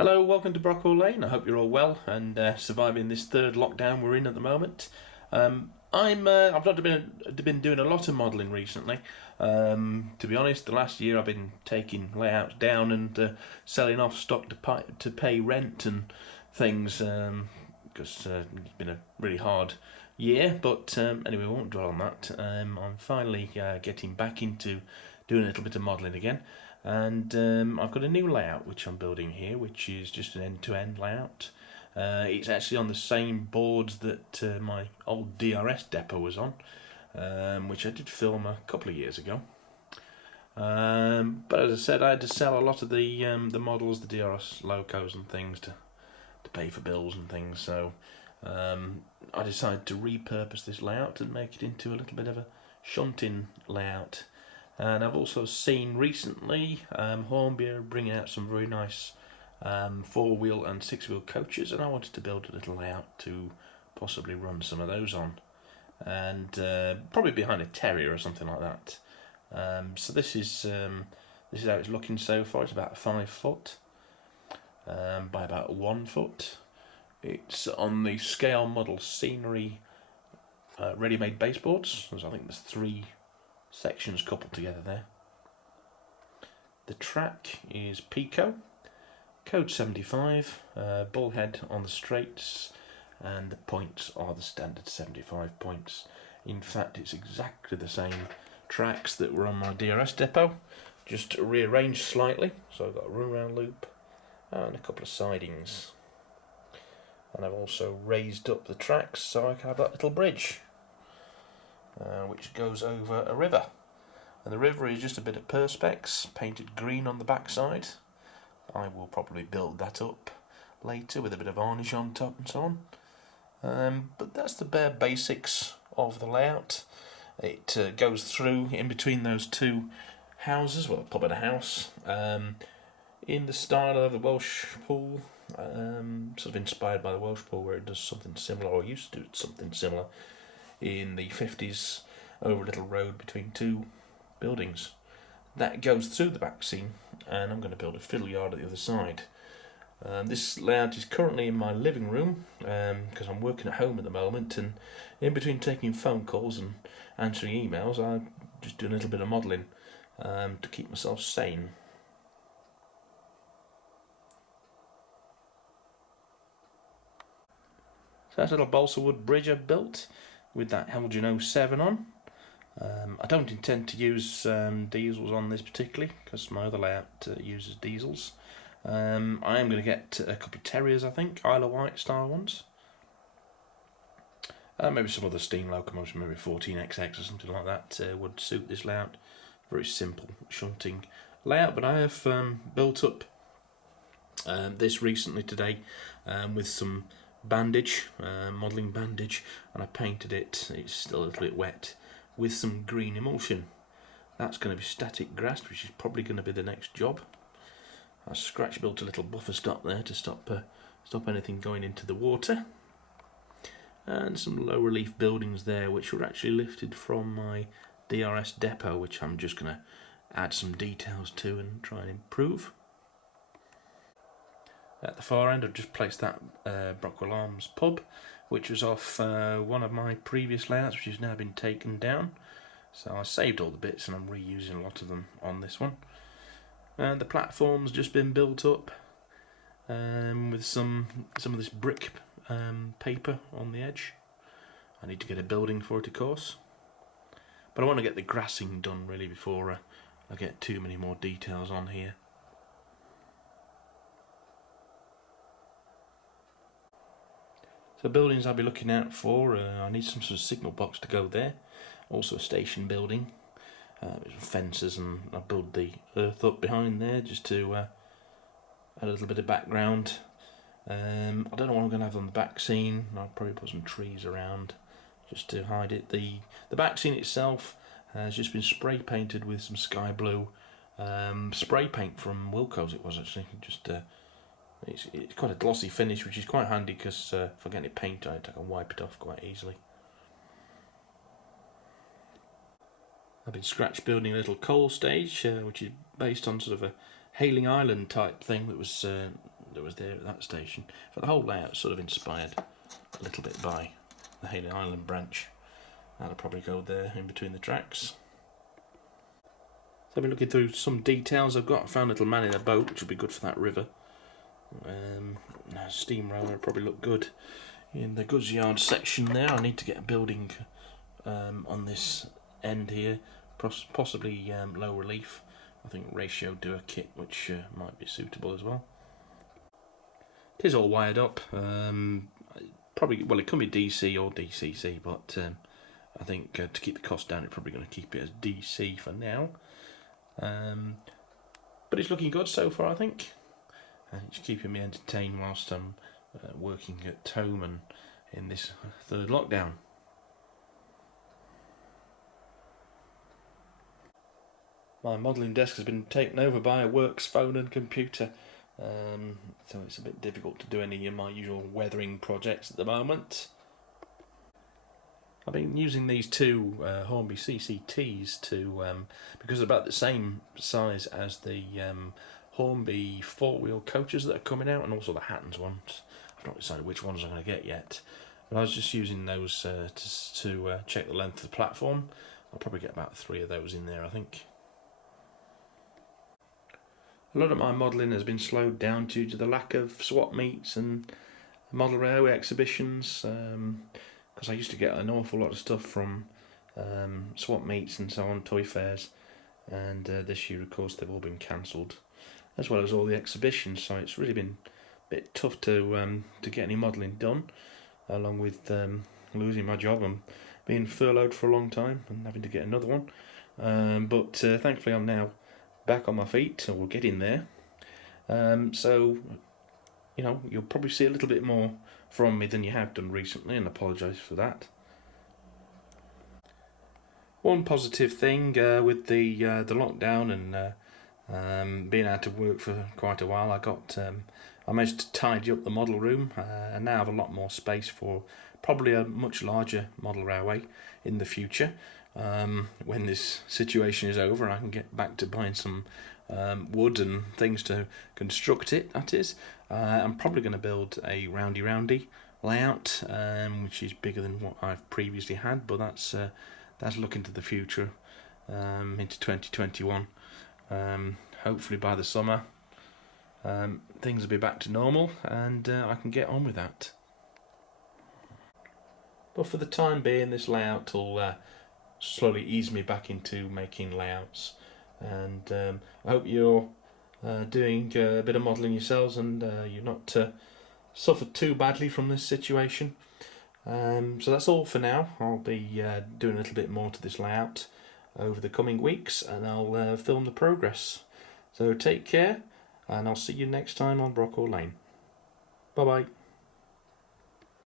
Hello, welcome to Brockwell Lane. I hope you're all well and surviving this third lockdown we're in at the moment. I've not been doing a lot of modelling recently. To be honest, the last year I've been taking layouts down and selling off stock to pay rent and things because it's been a really hard year. But anyway, we won't dwell on that. I'm finally getting back into doing a little bit of modelling again. And I've got a new layout which I'm building here, which is just an end-to-end layout. It's actually on the same boards that my old DRS depot was on, which I did film a couple of years ago. But as I said, I had to sell a lot of the models, the DRS locos and things to pay for bills and things. So I decided to repurpose this layout and make it into a little bit of a shunting layout. And I've also seen recently Hornby bringing out some very nice 4-wheel and 6-wheel coaches, and I wanted to build a little layout to possibly run some of those on, and probably behind a terrier or something like that. So this is how it's looking so far. It's about 5 foot by about 1 foot. It's on the scale model scenery ready-made baseboards. I think there's 3 sections coupled together there. The track is Pico, code 75, bullhead on the straights, and the points are the standard 75 points. In fact, it's exactly the same tracks that were on my DRS depot, just rearranged slightly. So I've got a run-around loop and a couple of sidings. And I've also raised up the tracks so I can have that little bridge which goes over a river, and the river is just a bit of perspex painted green on the backside. I will probably build that up later with a bit of varnish on top and so on, but that's the bare basics of the layout. It goes through in between those 2 houses, well, pub and a house, in the style of the Welsh pool, sort of inspired by the Welsh pool, where it does something similar, or used to do something similar in the 50s over a little road between 2 buildings. That goes through the back scene, and I'm going to build a fiddle yard at the other side. This layout is currently in my living room because I'm working at home at the moment, and in between taking phone calls and answering emails, I'm just doing a little bit of modelling to keep myself sane. So that's a little balsa wood bridge I've built with that Helgen 07 on. I don't intend to use diesels on this particularly because my other layout uses diesels. I am going to get a couple of terriers, I think, Isle of Wight style ones. Maybe some other steam locomotives, maybe 14XX or something like that would suit this layout. Very simple shunting layout, but I have built up this recently today with some bandage, modelling bandage, and I painted it. It's still a little bit wet with some green emulsion. That's going to be static grass, which is probably going to be the next job. I scratch built a little buffer stop there to stop anything going into the water, and some low relief buildings there which were actually lifted from my DRS depot, which I'm just going to add some details to and try and improve. At the far end I've just placed that Brockwell Arms pub, which was off one of my previous layouts, which has now been taken down. So I saved all the bits and I'm reusing a lot of them on this one. And the platform's just been built up with some of this brick paper on the edge. I need to get a building for it, of course. But I want to get the grassing done really before I get too many more details on here. So buildings I'll be looking out for, I need some sort of signal box to go there, also a station building, fences, and I'll build the earth up behind there just to add a little bit of background. I don't know what I'm going to have on the back scene. I'll probably put some trees around just to hide it. The back scene itself has just been spray painted with some sky blue spray paint from Wilko's. It was actually just it's quite a glossy finish, which is quite handy because if I get any paint on it I can wipe it off quite easily. I've been scratch building a little coal stage which is based on sort of a Hailing Island type thing that was that was there at that station. But the whole layout sort of inspired a little bit by the Haley Island branch. That'll probably go there in between the tracks. So I've been looking through some details I've got. I found a little man in a boat, which would be good for that river. Steam roller would probably look good in the goods yard section there. I need to get a building on this end here, possibly low relief. I think ratio do a kit which might be suitable as well. It is all wired up. Probably, well, it can be DC or DCC, but I think to keep the cost down, it's probably going to keep it as DC for now. But it's looking good so far, I think. It's keeping me entertained whilst I'm working at home and in this third lockdown. My modelling desk has been taken over by a works phone and computer, so it's a bit difficult to do any of my usual weathering projects at the moment. I've been using these two Hornby CCTs because they're about the same size as the Hornby four-wheel coaches that are coming out, and also the Hattons ones. I've not decided which ones I'm going to get yet, but I was just using those to check the length of the platform. I'll probably get about 3 of those in there, I think. A lot of my modelling has been slowed down due to the lack of swap meets and model railway exhibitions, because I used to get an awful lot of stuff from swap meets and so on, toy fairs, and this year of course they've all been cancelled, as well as all the exhibitions, so it's really been a bit tough to get any modelling done, along with losing my job and being furloughed for a long time and having to get another one. But thankfully I'm now back on my feet, or we're getting there. So, you know, you'll probably see a little bit more from me than you have done recently, and apologise for that. One positive thing with the lockdown and being out of work for quite a while, I managed to tidy up the model room and now have a lot more space for probably a much larger model railway in the future. When this situation is over, I can get back to buying some wood and things to construct it, that is. I'm probably going to build a roundy layout, which is bigger than what I've previously had, but that's looking to the future, into 2021. Hopefully by the summer things will be back to normal and I can get on with that. But for the time being, this layout will slowly ease me back into making layouts, and I hope you're doing a bit of modelling yourselves and you're not suffered too badly from this situation. So that's all for now. I'll be doing a little bit more to this layout over the coming weeks, and I'll film the progress. So take care, and I'll see you next time on Brockhall Lane. Bye bye.